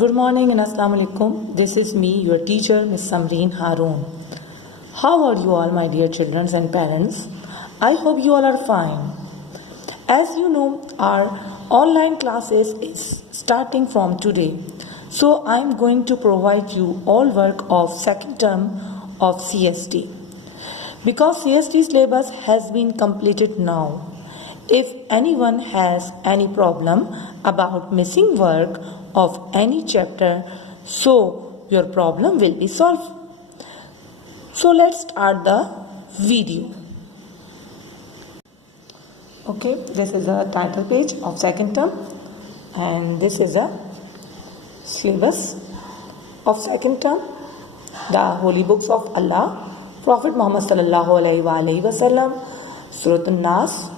Good morning and Assalamu alaikum. This is me, your teacher, Miss Samreen Haroon. How are you all, my dear children and parents? I hope you all are fine. As you know, our online classes is starting from today. So I am going to provide you all work of second term of CST. Because CST syllabus has been completed now. If anyone has any problem about missing work of any chapter, so your problem will be solved. So let's start the video. Okay, this is a title page of second term and this is a syllabus of second term. The holy books of Allah, Prophet Muhammad sallallahu alaihi wasallam, Surah An-Nas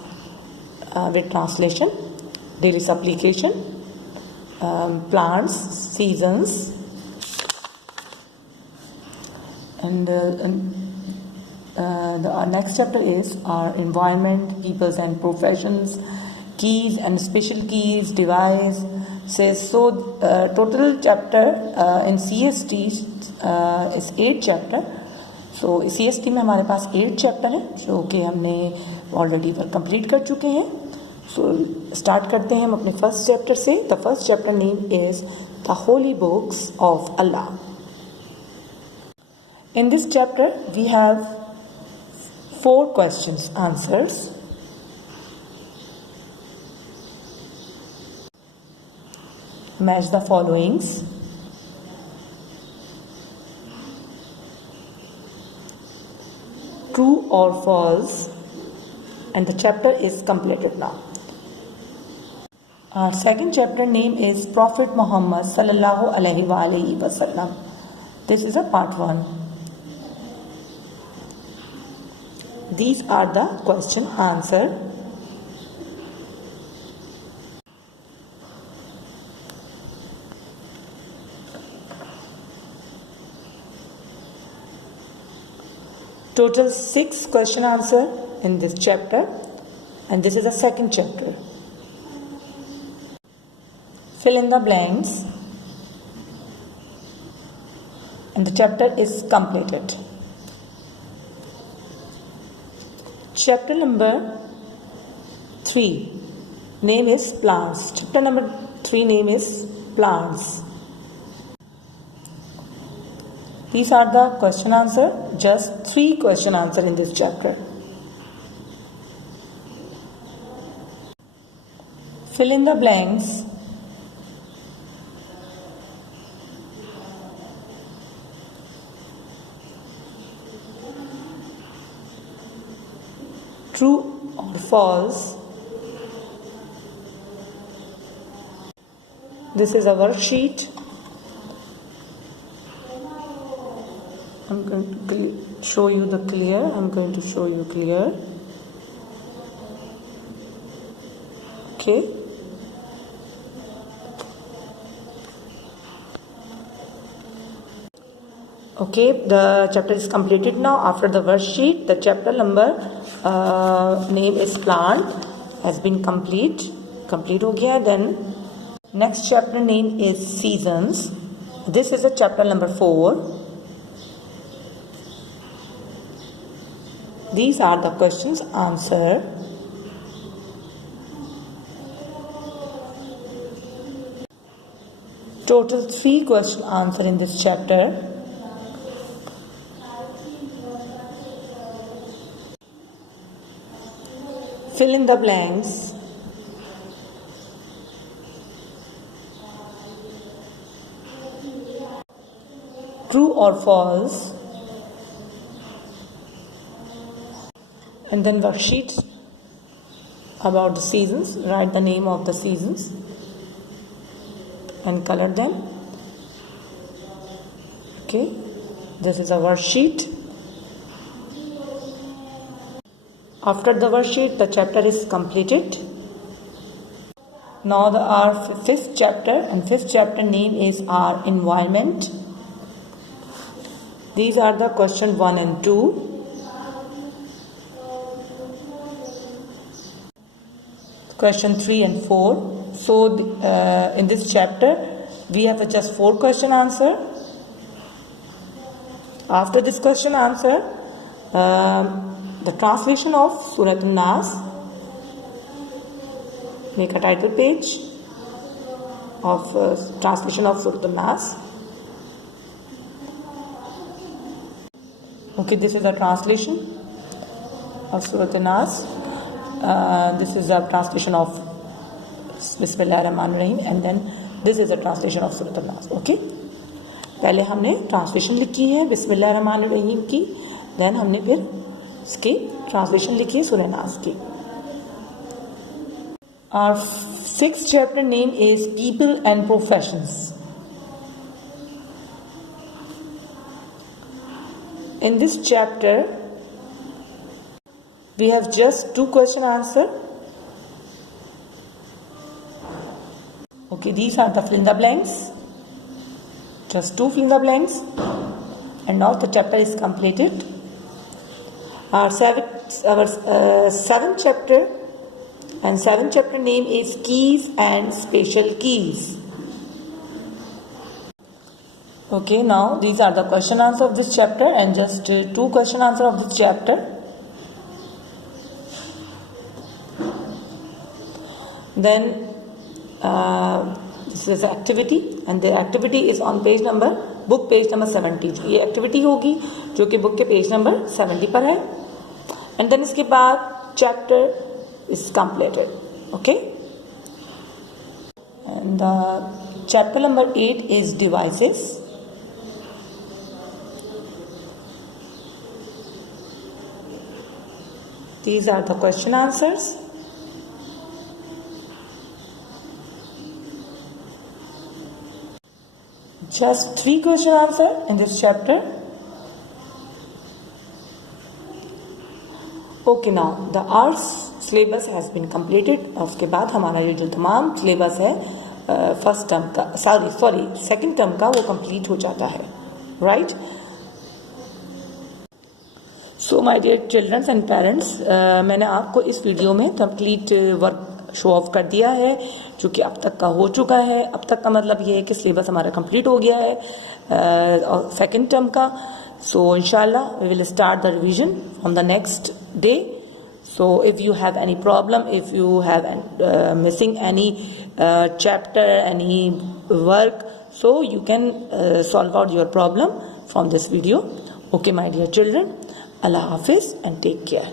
with translation, daily supplication, plants, seasons, and our next chapter is our environment, peoples and professions, keys and special keys, devices. So total chapter in CST is 8 chapter. So CST में हमारे पास 8 chapter हैं जो कि हमने already complete कर चुके हैं. So start करते हैं हम अपने फर्स्ट चैप्टर से. The first chapter name is the holy books of Allah. In this chapter, we have 4 questions answers. Match the followings. True or false, and the chapter is completed now. Our second chapter name is Prophet Muhammad sallallahu alaihi wasallam. This is a part 1. These are the question answer. Total 6 question answer in this chapter, and this is the second chapter. Fill in the blanks, and the chapter is completed. Chapter number 3 name is plants. Chapter number 3 name is plants. These are the question answer. Just 3 question answer in this chapter. Fill in the blanks. True or false. This is a worksheet. I'm going to show you the clear. I'm going to show you clear. Okay. Okay, the chapter is completed now. After the worksheet, the chapter number name is plant has been complete हो गया. Then next chapter name is seasons. This is a chapter number 4. These are the questions answer. Total 3 question answer in this chapter. Fill in the blanks. True or false. And then worksheets about the seasons. Write the name of the seasons and color them. Okay, this is a worksheet. After the worksheet, the chapter is completed. Now our 5th chapter, and 5th chapter name is our environment. These are the question 1 and 2. Question 3 and 4. So in this chapter We have just 4 question answer. After this question answer, the translation of Surah An-Nas. Make a title page of translation of Surah An-Nas. Okay, this is a translation of Surah An-Nas. This is a translation of Bismillahir-Rahmanir-Rahim, and then this is a translation of Surah An-Nas. Okay, पहले हमने translation लिखी है बिस्मिल्लाहिर्रहमानिर्रहीम की, then हमने फिर इसकी translation लिखी है सूरह नास की. Our 6th chapter name is People and Professions. In this chapter, we have just 2 question answer. Okay, these are the fill in the blanks. Just 2 fill in the blanks, and now the chapter is completed. Our 7th chapter, and 7th chapter name is Keys and Special Keys. Okay, now these are the question answer of this chapter, and just 2 question answer of this chapter. Then this is activity, and the activity is on book page number 70. ये activity होगी जो कि book के page number 70 पर है, and then इसके बाद chapter is completed. Okay, and chapter number 8 is devices. These are the question answers. Just 3 question answer in this chapter. Okay, now the arts syllabus has been completed. उसके बाद हमारा ये जो तमाम syllabus है first term का second term का वो कंप्लीट हो जाता है, right. So my dear childrens and parents, मैंने आपको इस वीडियो में कंप्लीट वर्क शो ऑफ कर दिया है जो कि अब तक का हो चुका है. अब तक का मतलब ये है कि सिलेबस हमारा कंप्लीट हो गया है सेकंड टर्म का. सो इंशाल्लाह we will start the revision on the next day. So if you have any problem, if you have missing any chapter, any work, so you can solve out your problem from this video. Okay, my dear children, Allah Hafiz and take care.